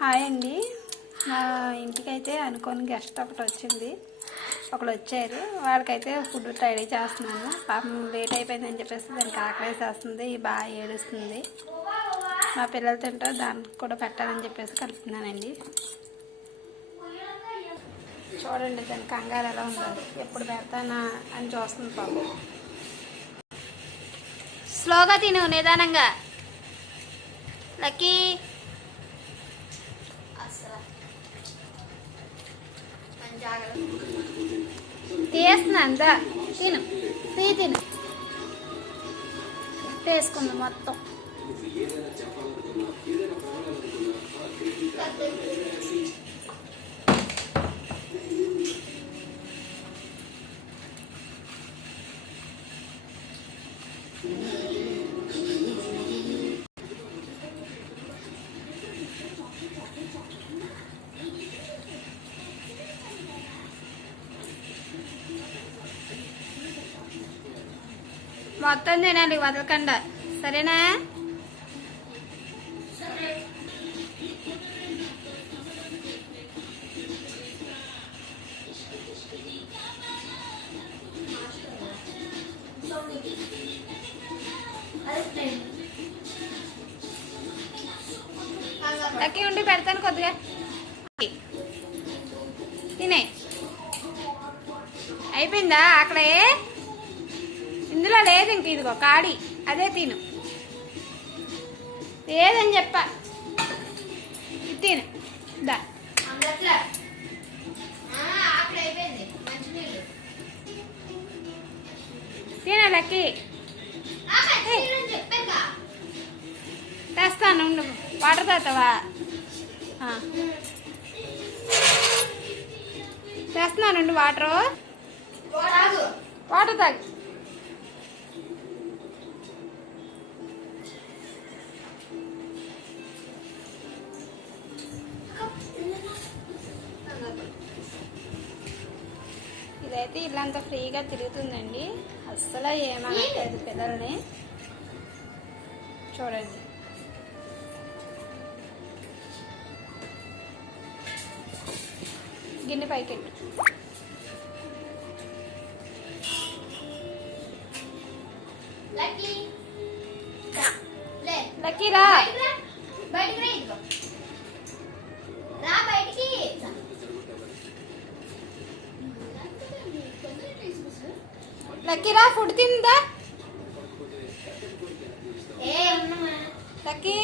Hi అండి. మా ఇంటికైతే అనుకోని గెస్ట్ ఒకరు వచ్చారు. వాళ్ళకైతే ఫుడ్ రెడీ చేస్తున్నాను. పాపం లేట్ అయిపోయిందని చెప్పేసి దానికి ఆకలేసేస్తుంది, బాగా ఏడుస్తుంది. మా పిల్లలు తింటారు, దానికి కూడా పెట్టాలని చెప్పేసి కలుపుతున్నానండి. చూడండి దాని కంగారు ఎలా ఉందో, ఎప్పుడు పెడతానా అని చూస్తుంది పాపం. స్లోగా తిను, నిదానంగా. లక్కీ తీస్తున్నా, అంతా తిను, తిను వేసుకుంది మొత్తం. మొత్తం తినాలి, వదలకుండా, సరేనా? లక్కీ ఉండి పెడతాను కొద్దిగా, తినే. అయిపోయిందా అక్కడే? ఇందులో లేదు ఇంక, ఇదిగో కాడి, అదే తిను. లేదని చెప్పా, తిను దా. తిన లక్కీ, తెస్తాను, ఉండు. వాటర్ తాగుతావా? తెస్తున్నాను, వాటర్ తాగు. ఇదైతే ఇల్లంతా ఫ్రీగా తిరుగుతుందండి, అస్సలు ఏమనట్లేదు పిల్లల్ని. చూడండి, గిన్నె పైకి లక్కీ రా, లక్కీ రా, ఫుడ్ తిందా. లక్కీ